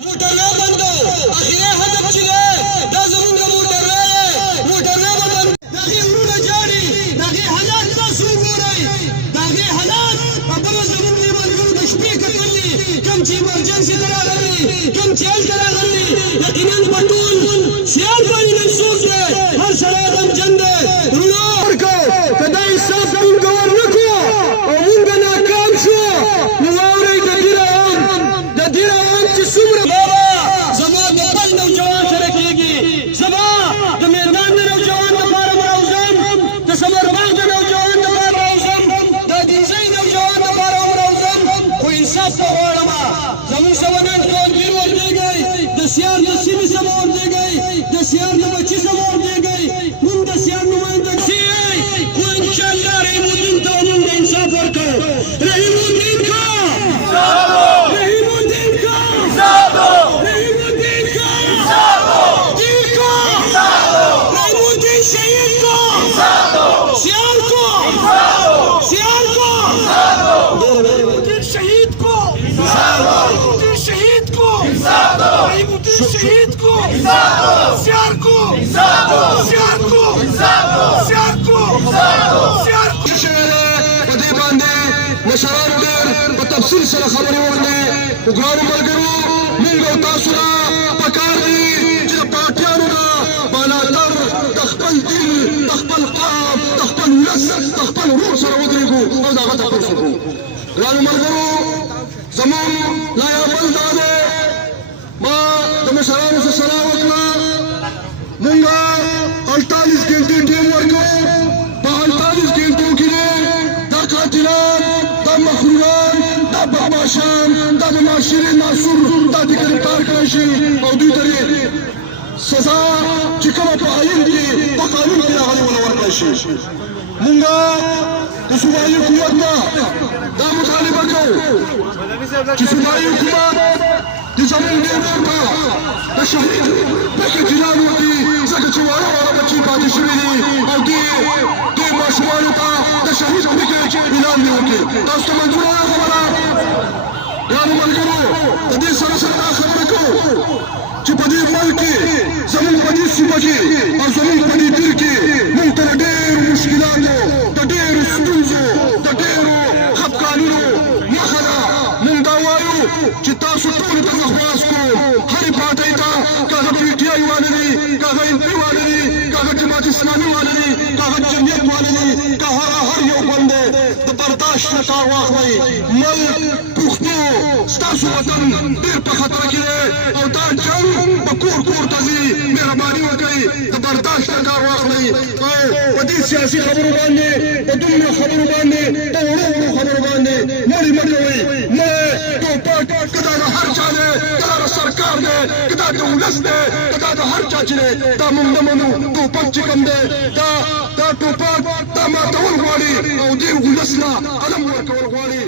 موټر نه بندو اخیری هدف چې دی دا زمونږ موټر نه دی موټر نه به بند د هغې ورونه جاړي د هغې حالات تاسو وګورئ د هغې حالات خبره زمونږ دې ملګرو د شپې کتلي کوم چې ایمرجنسي ته راغلي کوم چې هلته راغلي یقینا په ټول سیال باندې منسوخ دی هر سړی غمجن دی ورونو که دا انصاف مونږ ورنه کړو او مونږ ناکام شو نو واورئ د دې روان چې څومره زما د بل نوجوان سره کېږي زما د میدان د نوجوان دپاره مروزم د سمرباغ د نوجوان دپاره مروزم د دینزۍ نوجوان دپاره مروزم خو انصاف ته غواړم زموږ سره نن ټولګي ورتېږئ د سیار د سیمې سره ورتېږئ د سیار د بچي سره ورتېږئ موږ د سیار نماینده خو انشاءالله رحیم الدین ته موږ انصاف ورکوو رحیم الدین کا شهید کو سیار کو په دې باندې مشرانو ډېر په تفصیل سره خبرې وکړې ګرانو ملګرو موږ او تاسو ته پکار دي چې د پارټیانو نه بالاتر د خپل دین د خپل قام د خپل ولس د خپل روح سره ودرېږو او د هغه تپوس وکړو ګرانو ملګرو زموږ لا یو بل دا دی ما د مشرانو سره سلام وکړه موږ 48 ګنټې ټیم ورکوو په 48 ګنټو کې دا قاتلان دا مخروران دا بدماشان دا د معاشرې ناسور دا د ګرفتار کړی شي او دوی ته سزا چې کومه په آیین کې په قانون کې راغلې ونه ورکړی شي موږ د صوبایي حکومت نه دا مطالبه کوو چې صوبایي حکومت د زموږ دې ورته د شهید پکې جنان وکړي ځکه چې واړه بچي پاتې شوي دي او دې ماشومانو ته د شهید پکې اعلان دې وکړي تاسو ته منظوره ده خبره ګرانو ملګرو د دې سره سره دا خبره کوو چې په دې ملک کې زموږ په دې صوبه کې او زموږ په دې پیر کې موږ ته د ډېرو مشکلاتو د ډېرو ستونزو د ډېرو خفګانونو مخه ده موږ دا وایو چې تاسو ټولو ته درخواست کوم هرې پارټۍ ته که هغه پي ټي آی والا دي که هغه ایم پي والا دي که هغه جماعت اسلامي والا دي که هغه جمعیت والا دي که هر یو بند دی د برداشت نه کار واخلئ ملک پښتو ستاسو وطن ډېر په خطر کې دی او دا جنګ به کور کور ته ځي مهرباني وکړئ د برداشت نه کار واخلئ او په دې سیاسي خبرو باندې په دومره خبرو باندې په وړو وړو خبرو باندې مړې مه کوئ نه ټوپک که دا د هر چا دی که دا د سرکار دی که دا د ولس دی که دا د هر چا چې دی دا موږ نه منو ټوپک چې کوم دی دا ټوپک دا ماتول غواړي او دې ولس نه قلم ورکول غواړي